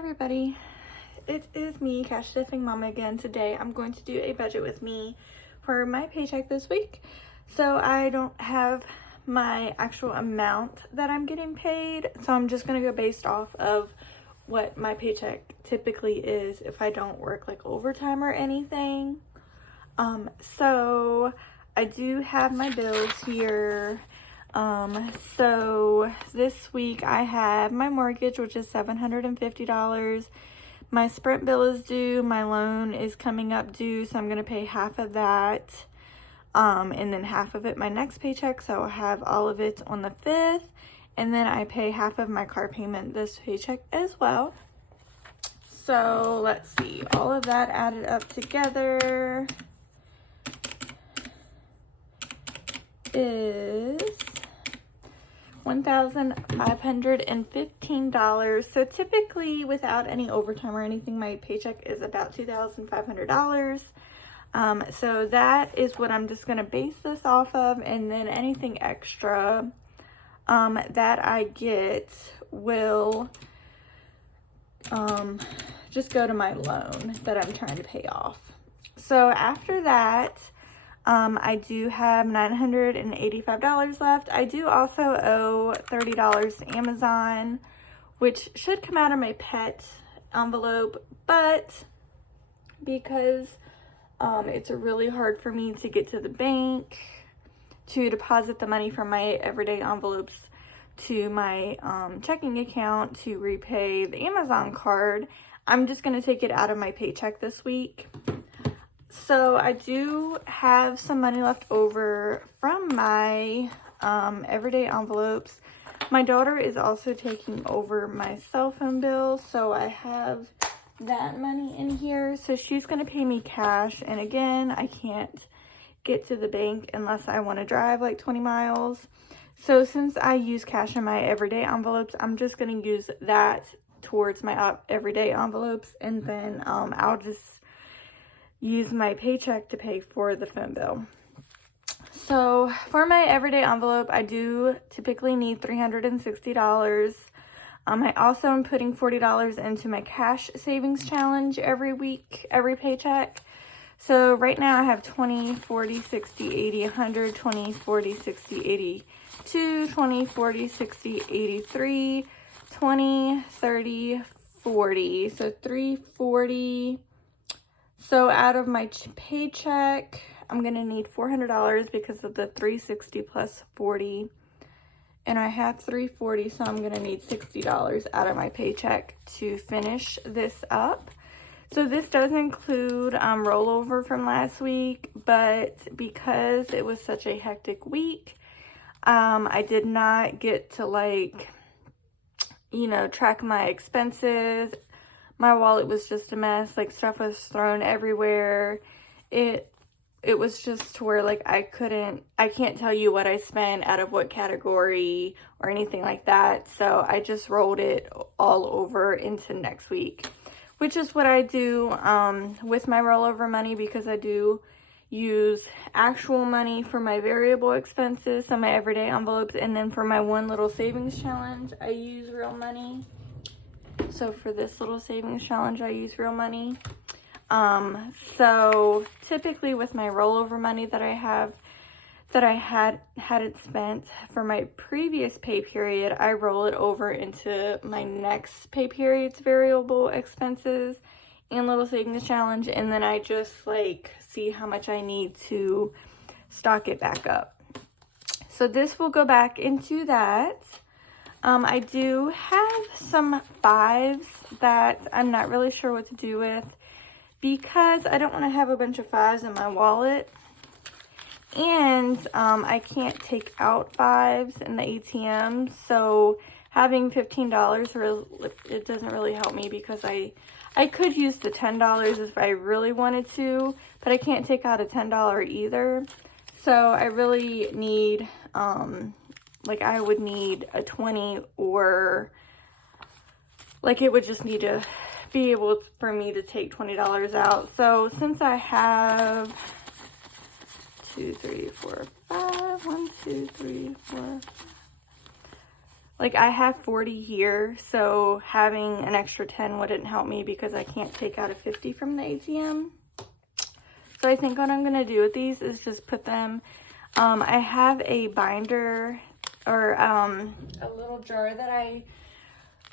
everybody, it is me, Cash Stuffing Mama again. Today I'm going to do a budget with me for my paycheck this week. So I don't have my actual amount that I'm getting paid, so I'm just going to go based off of what my paycheck typically is if I don't work like overtime or anything. So I do have my bills here. So this week I have my mortgage, which is $750. My Sprint bill is due. My loan is coming up due, so I'm going to pay half of that. And then half of it my next paycheck, so I'll have all of it on the 5th. And then I pay half of my car payment this paycheck as well. So let's see, all of that added up together is $1,515. So typically without any overtime or anything, my paycheck is about $2,500. So that is what I'm just going to base this off of, and then anything extra that I get will just go to my loan that I'm trying to pay off. So after that, I do have $985 left. I do also owe $30 to Amazon, which should come out of my pet envelope, but because it's really hard for me to get to the bank to deposit the money from my everyday envelopes to my checking account to repay the Amazon card, I'm just going to take it out of my paycheck this week. So I do have some money left over from my everyday envelopes. My daughter is also taking over my cell phone bill, so I have that money in here. So she's going to pay me cash, and again, I can't get to the bank unless I want to drive like 20 miles. So since I use cash in my everyday envelopes, I'm just going to use that towards my everyday envelopes, and then I'll just use my paycheck to pay for the phone bill. So for my everyday envelope, I do typically need $360. I also am putting $40 into my cash savings challenge every week, every paycheck. So right now I have 20, 40, 60, 80, 100, 20, 40, 60, 82, 20, 40, 60, 83, 20, 30, 40. So 340. So out of my paycheck, I'm going to need $400 because of the 360 plus 40. And I have 340, so I'm going to need $60 out of my paycheck to finish this up. So this does include rollover from last week, but because it was such a hectic week, I did not get to track my expenses. My wallet was just a mess. Like, stuff was thrown everywhere. It was just to where I can't tell you what I spent out of what category or anything like that. So I just rolled it all over into next week, which is what I do with my rollover money, because I do use actual money for my variable expenses, so my everyday envelopes, and then for my one little savings challenge, I use real money. So for this little savings challenge, I use real money. So typically with my rollover money that I have, that I hadn't spent for my previous pay period, I roll it over into my next pay period's variable expenses and little savings challenge, and then I just see how much I need to stock it back up. So this will go back into that. I do have some 5s that I'm not really sure what to do with, because I don't want to have a bunch of 5s in my wallet, and I can't take out 5s in the ATM, so having $15, it doesn't really help me, because I could use the $10 if I really wanted to, but I can't take out a $10 either. So I really need, I would need a 20, or it would just need to be able for me to take $20 out. So since I have 1, 2, 3, 4, like I have 40 here, so having an extra 10 wouldn't help me because I can't take out a 50 from the ATM. So I think what I'm going to do with these is just put them, I have a binder or a little jar that I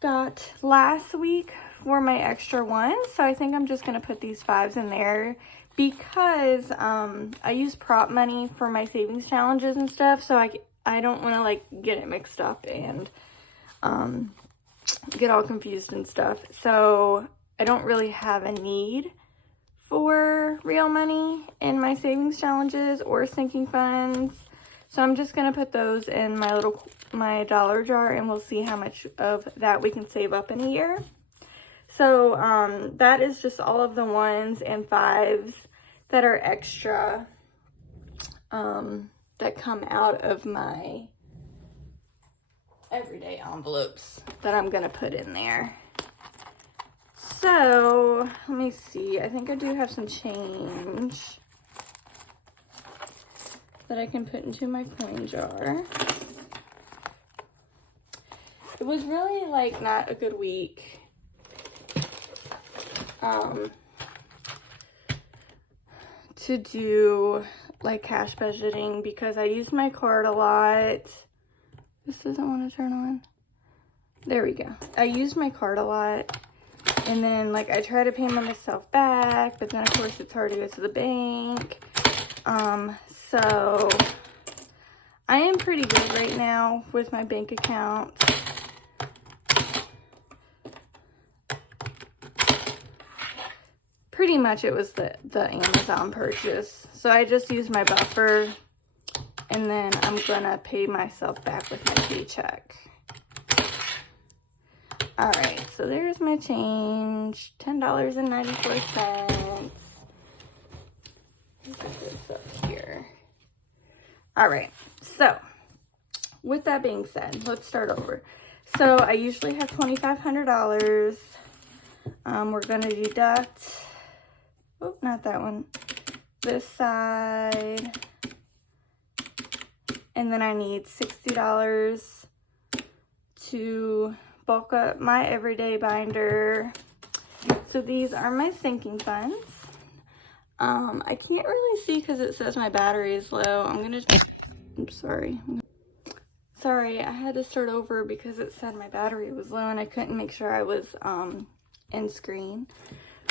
got last week for my extra ones. So I think I'm just going to put these 5s in there because I use prop money for my savings challenges and stuff. So I don't want to like get it mixed up and get all confused and stuff. So I don't really have a need for real money in my savings challenges or sinking funds. So I'm just going to put those in my dollar jar, and we'll see how much of that we can save up in a year. So that is just all of the 1s and 5s that are extra that come out of my everyday envelopes that I'm going to put in there. So, let me see. I think I do have some change that I can put into my coin jar. It was really, like, not a good week. To do, like, cash budgeting because I used my card a lot. This doesn't want to turn on. There we go. I used my card a lot. And then, like, I try to pay myself back, but then, of course, it's hard to go to the bank. So, I am pretty good right now with my bank account. Pretty much it was the Amazon purchase. So, I just used my buffer, and then I'm going to pay myself back with my paycheck. Alright, so there's my change, $10.94. Put this up here. Alright, so with that being said, let's start over. So I usually have $2,500. We're going to deduct, oh, not that one, this side, and then I need $60 to bulk up my everyday binder. So these are my sinking funds. I can't really see because it says my battery is low. I'm sorry. Sorry, I had to start over because it said my battery was low and I couldn't make sure I was in screen.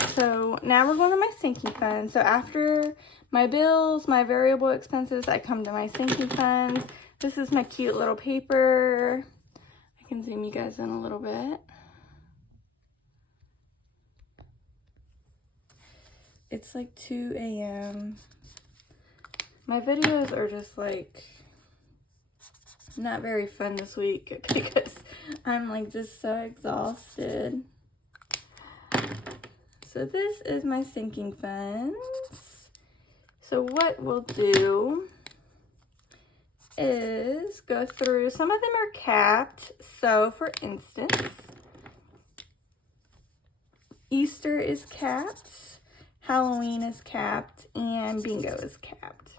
So now we're going to my sinking fund. So after my bills, my variable expenses, I come to my sinking funds. This is my cute little paper. I can zoom you guys in a little bit. It's like 2 a.m. My videos are just like not very fun this week because I'm like just so exhausted. So this is my sinking funds. So what we'll do is go through, some of them are capped. So for instance, Easter is capped, Halloween is capped, and bingo is capped.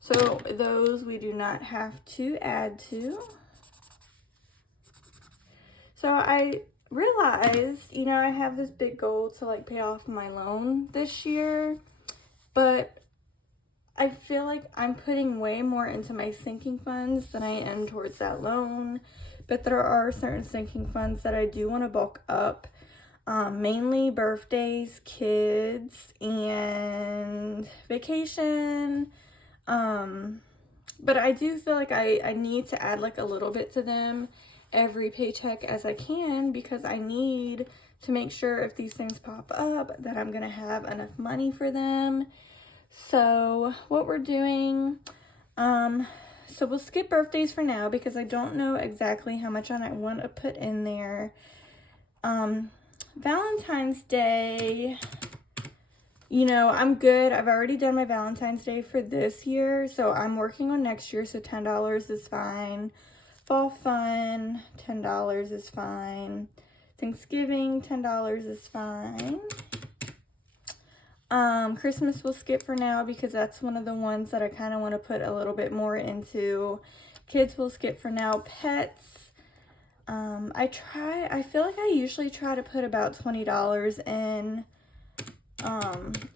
So those we do not have to add to. So I realized, you know, I have this big goal to like pay off my loan this year, but I feel like I'm putting way more into my sinking funds than I am towards that loan. But there are certain sinking funds that I do want to bulk up, mainly birthdays, kids, and vacation. But I do feel like I need to add like a little bit to them every paycheck as I can, because I need to make sure if these things pop up that I'm gonna have enough money for them. So what we're doing, so we'll skip birthdays for now because I don't know exactly how much I want to put in there. Valentine's Day, you know, I'm good. I've already done my Valentine's Day for this year, so I'm working on next year, so $10 is fine. Fall fun, $10 is fine. Thanksgiving, $10 is fine. Christmas we'll skip for now because that's one of the ones that I kind of want to put a little bit more into. Kids will skip for now. Pets, I feel like I usually try to put about $20 in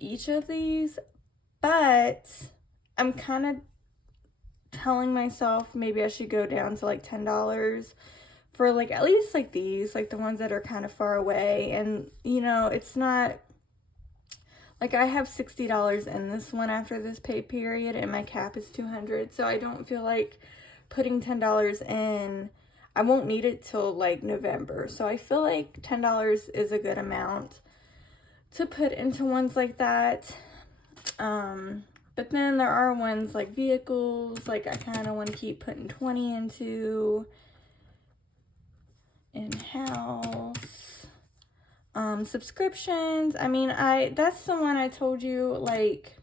each of these, but I'm kind of telling myself maybe I should go down to like $10 for like at least like these, like the ones that are kind of far away. And you know, it's not like I have $60 in this one after this pay period and my cap is $200, so I don't feel like putting $10 in. I won't need it till like November, so I feel like $10 is a good amount to put into ones like that. But then there are ones like vehicles, like I kind of want to keep putting 20 into. In-house. Subscriptions. I mean, that's the one I told you, like,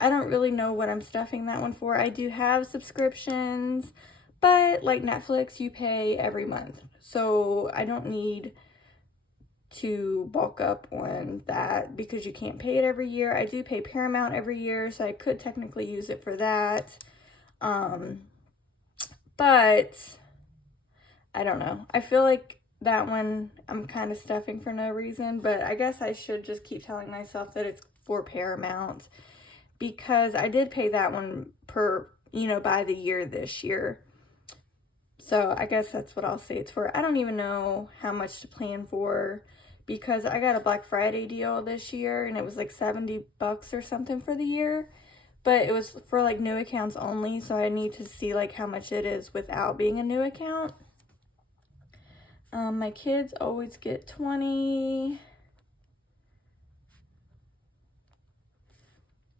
I don't really know what I'm stuffing that one for. I do have subscriptions, but like Netflix, you pay every month. So I don't need to bulk up on that because you can't pay it every year. I do pay Paramount every year, so I could technically use it for that. But I don't know. I feel like that one I'm kind of stuffing for no reason, but I guess I should just keep telling myself that it's for Paramount because I did pay that one per, you know, by the year this year. So I guess that's what I'll say it's for. I don't even know how much to plan for because I got a Black Friday deal this year and it was like $70 or something for the year, but it was for like new accounts only. So I need to see like how much it is without being a new account. My kids always get 20,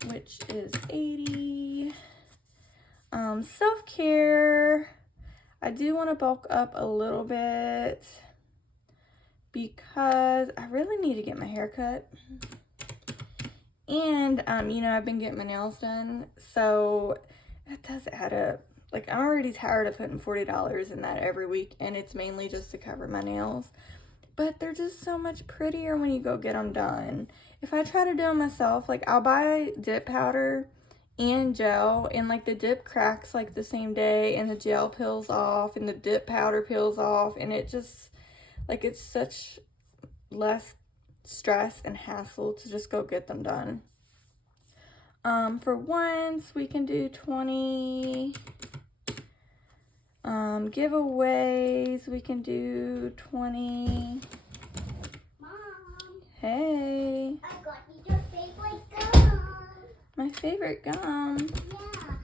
which is 80. Self-care, I do want to bulk up a little bit because I really need to get my hair cut. And, you know, I've been getting my nails done, so it does add up. Like, I'm already tired of putting $40 in that every week, and it's mainly just to cover my nails. But they're just so much prettier when you go get them done. If I try to do them myself, like, I'll buy dip powder and gel, and, like, the dip cracks, like, the same day, and the gel peels off, and the dip powder peels off, and it just, like, it's such less stress and hassle to just go get them done. For once, we can do 20. Giveaways, we can do 20. Mom. Hey. I got you your favorite gum. My favorite gum. Yeah.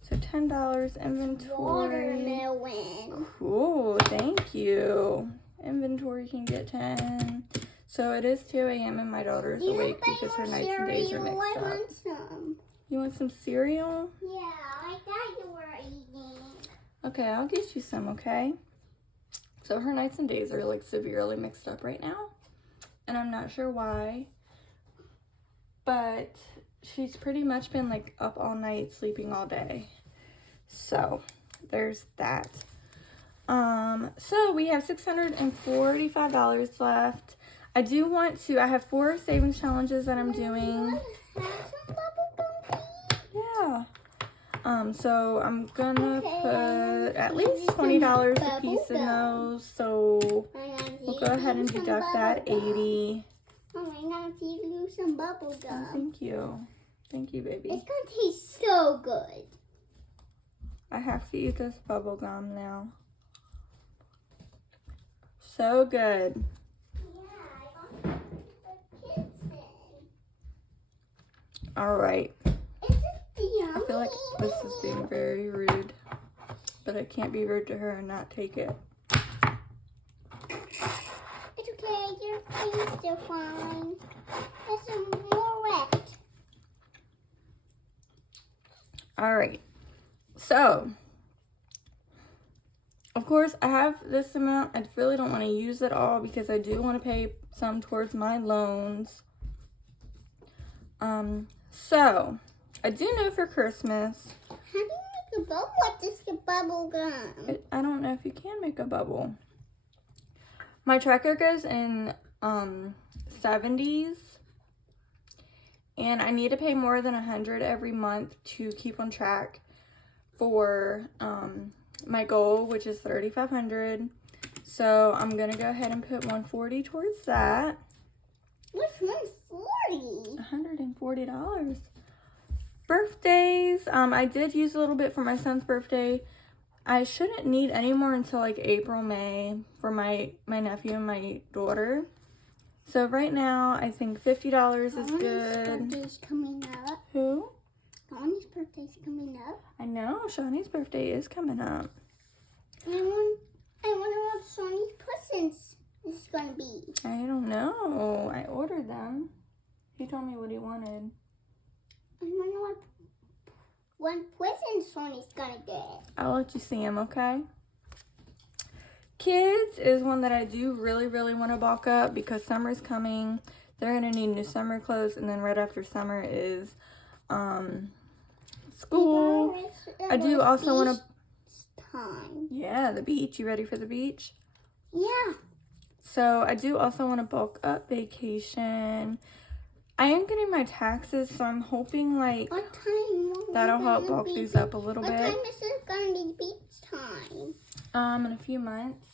So $10 inventory. Watermelon. Cool, thank you. Inventory can get 10. So it is 2 a.m. and my daughter's awake because her nights and days are mixed up. I want some. You want some cereal? Yeah, I thought you were eating. Okay, I'll get you some, okay? So her nights and days are like severely mixed up right now. And I'm not sure why. But she's pretty much been like up all night, sleeping all day. So there's that. So we have $645 left. I do want to, I have 4 savings challenges that I'm doing. Yeah. So I'm gonna put at least $20 a piece in those. So we'll go ahead and deduct that 80. Oh, I'm gonna feed you some bubble gum. Oh, thank you. Thank you, baby. It's gonna taste so good. I have to eat this bubble gum now. So good. All right. I feel like this is being very rude, but I can't be rude to her and not take it. It's okay, your face is still fine. It's more wet. All right. So, of course, I have this amount. I really don't want to use it all because I do want to pay some towards my loans. So, I do know for Christmas. How do you make a bubble with this bubble gum? I don't know if you can make a bubble. My tracker goes in 70s. And I need to pay more than 100 every month to keep on track. for my goal, which is $3,500. So I'm gonna go ahead and put $140 towards that. What's $140? $140. Birthdays. I did use a little bit for my son's birthday. I shouldn't need any more until like April, May for my nephew and my daughter. So right now, I think $50 is good. Shawnee's birthday's coming up. Who? Shawnee's birthday's coming up. I know, Shawnee's birthday is coming up. I wonder what Shawnee's presents is going to be. I don't know. I ordered them. He told me what he wanted. I wonder what present Shawnee's going to get. I'll let you see him, okay? Kids is one that I do really, really want to bulk up because summer's coming. They're going to need new summer clothes, and then right after summer is school. I do also want to... Time. Yeah, the beach. You ready for the beach? Yeah. So I do also want to bulk up vacation. I am getting my taxes, so I'm hoping like What time? that'll help bulk these up a little What bit. time is it going to be beach time? In a few months.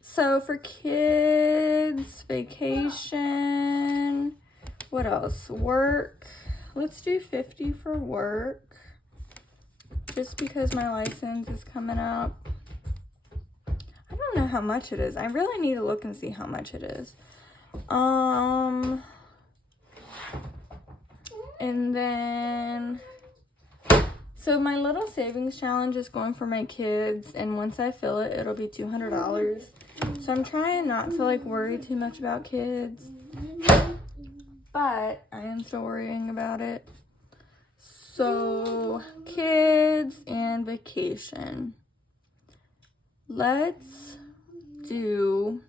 So for kids, vacation, what else? Work. Let's do $50 for work. Just because my license is coming up. I don't know how much it is. I really need to look and see how much it is. And then, so my little savings challenge is going for my kids, and once I fill it, it'll be $200. So I'm trying not to like worry too much about kids, but I am still worrying about it. So kids and vacation. Let's do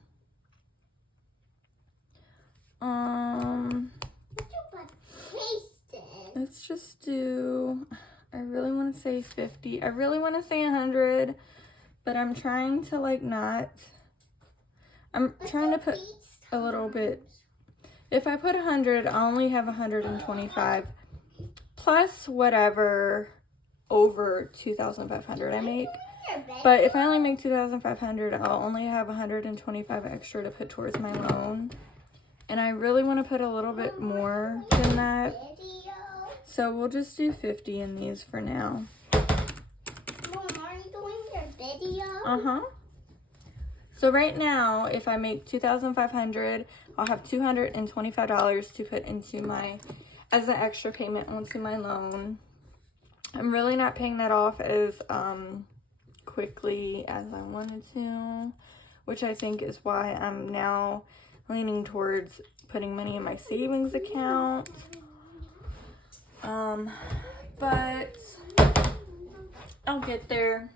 let's just do, I really want to say 50. I really want to say 100, but I'm trying to like not, I'm trying to put a little bit. If I put 100, I'll only have 125 plus whatever over 2,500 I make. But if I only make 2,500, I'll only have 125 extra to put towards my loan. And I really want to put a little bit more than that. So we'll just do 50 in these for now. Mom, are you doing your video? Uh-huh. So right now, if I make 2,500, I'll have $225 to put into my, as an extra payment onto my loan. I'm really not paying that off as quickly as I wanted to, which I think is why I'm now leaning towards putting money in my savings account. But I'll get there.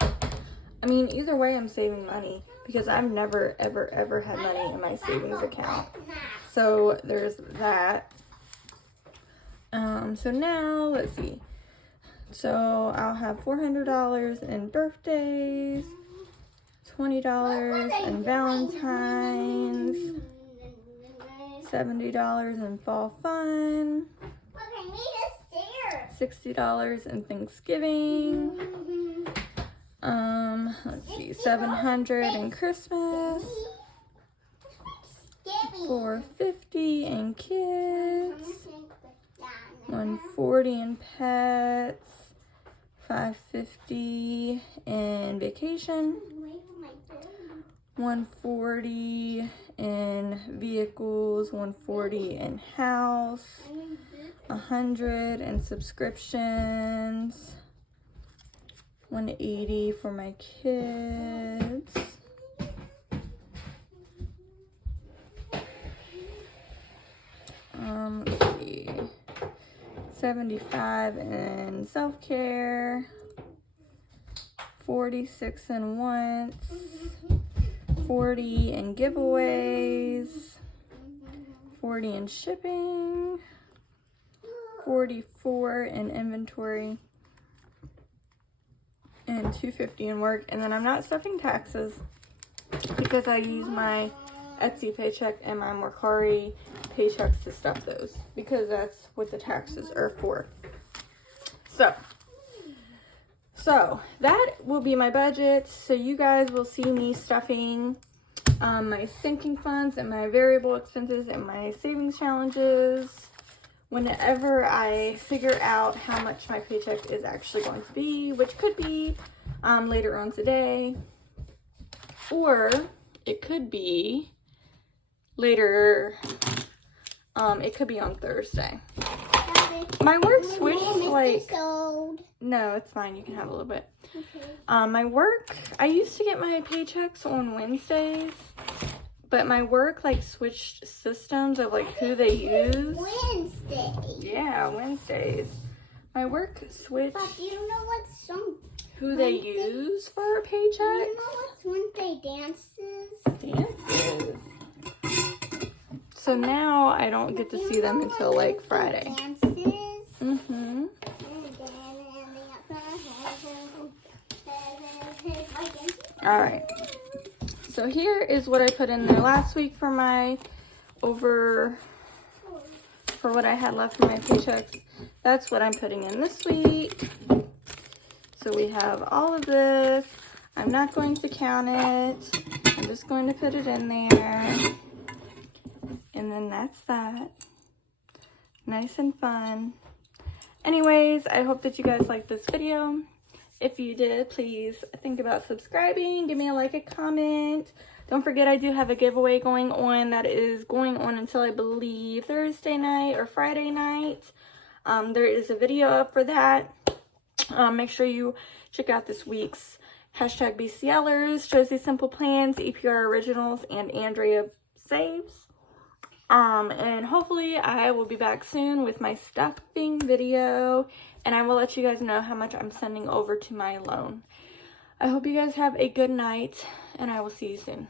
I mean, either way, I'm saving money because I've never, ever, ever had money in my savings account. So there's that. So now, let's see. So I'll have $400 in birthdays, $20 in Valentine's, $70 in fall fun, $60 in Thanksgiving, let's see, $700 in Christmas, $450 in kids, $140 in pets, $550 in vacation, $140 in vehicles, $140 in house, $100 in subscriptions, $180 for my kids. Let's see. $75 in self-care, $46 in wants, $40 in giveaways, $40 in shipping, $44 in inventory, and $250 in work. And then I'm not stuffing taxes because I use my Etsy paycheck and my Mercari paychecks to stuff those because that's what the taxes are for. So So that will be my budget. So you guys will see me stuffing my sinking funds and my variable expenses and my savings challenges whenever I figure out how much my paycheck is actually going to be, which could be later on today, or it could be later, it could be on Thursday. My work switched like, no, it's fine, you can have a little bit. Okay. My work, I used to get my paychecks on Wednesdays, but my work like switched systems of like who they use. Wednesdays. Yeah, Wednesdays. My work switched. But do you know what's some who they use for a paycheck? Do you know what's Wednesday dances? Dances. So now I don't get to see them until like Friday. Dances. Mm-hmm. All right. So here is what I put in there last week for my for what I had left for my paychecks. That's what I'm putting in this week. So we have all of this. I'm not going to count it. I'm just going to put it in there. And then that's that. Nice and fun. Anyways, I hope that you guys liked this video. If you did, please think about subscribing. Give me a like, a comment. Don't forget, I do have a giveaway going on that is going on until I believe Thursday night or Friday night. There is a video up for that. Make sure you check out this week's hashtag BCLers, Josie Simple Plans, EPR Originals, and Andrea Saves. And hopefully I will be back soon with my stuffing video, and I will let you guys know how much I'm sending over to my loan. I hope you guys have a good night, and I will see you soon.